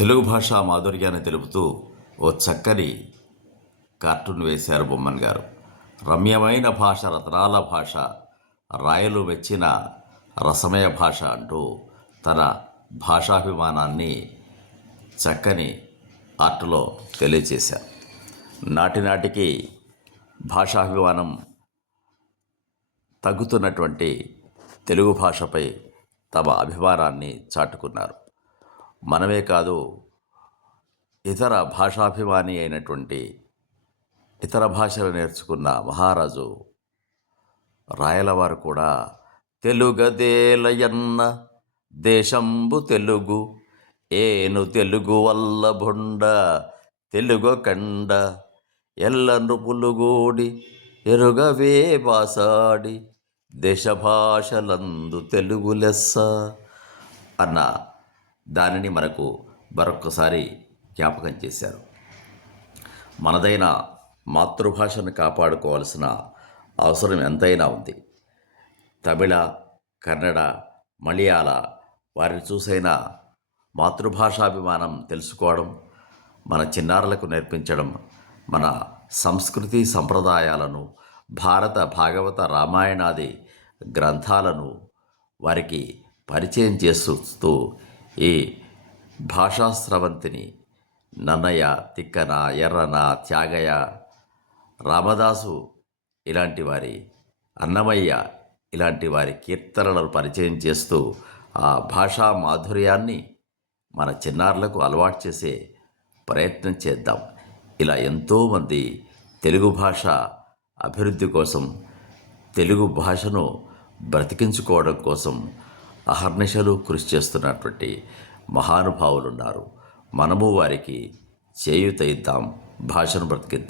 తెలుగు భాషా మాధుర్యాన్ని తెలుపుతూ ఓ చక్కని కార్టూన్ వేశారు బొమ్మన్ గారు. రమ్యమైన భాష, రతనాల భాష, రాయలు మెచ్చిన రసమయ భాష అంటూ తన భాషాభిమానాన్ని చక్కని ఆర్టులో తెలియచేశారు. నాటినాటికి భాషాభిమానం తగ్గుతున్నటువంటి తెలుగు భాషపై తమ అభిమానాన్ని చాటుకున్నారు. మనమే కాదు, ఇతర భాషాభిమాని అయినటువంటి ఇతర భాషలు నేర్చుకున్న మహారాజు రాయలవారు కూడా తెలుగదేలయన్న దేశంబు తెలుగు ఏను తెలుగు వల్ల బొండ తెలుగు కండ ఎల్ల నృపులుగూడి ఎరుగవే బాసాడి దేశ భాషలందు తెలుగు లెస్స అన్న దానిని మనకు మరొక్కసారి జ్ఞాపకం చేశారు. మనదైన మాతృభాషను కాపాడుకోవాల్సిన అవసరం ఎంతైనా ఉంది. తమిళ, కన్నడ, మలయాళ వారిని చూసైనా మాతృభాషాభిమానం తెలుసుకోవడం, మన చిన్నారులకు నేర్పించడం, మన సంస్కృతి సంప్రదాయాలను, భారత భాగవత రామాయణాది గ్రంథాలను వారికి పరిచయం చేస్తూ ఈ భాషా స్రవంతిని నన్నయ్య, తిక్కన, ఎర్రన, త్యాగయ్య, రామదాసు ఇలాంటి వారి, అన్నమయ్య ఇలాంటి వారి కీర్తనలను పరిచయం చేస్తూ ఆ భాషా మాధుర్యాన్ని మన చిన్నారులకు అలవాటు చేసే ప్రయత్నం చేద్దాం. ఇలా ఎంతోమంది తెలుగు భాష అభివృద్ధి కోసం, తెలుగు భాషను బ్రతికించుకోవడం కోసం అహర్నిశలు కృషి చేస్తున్నటువంటి మహానుభావులు ఉన్నారు. మనము వారికి చేయూత ఇద్దాం, భాషను బ్రతికిద్దాం.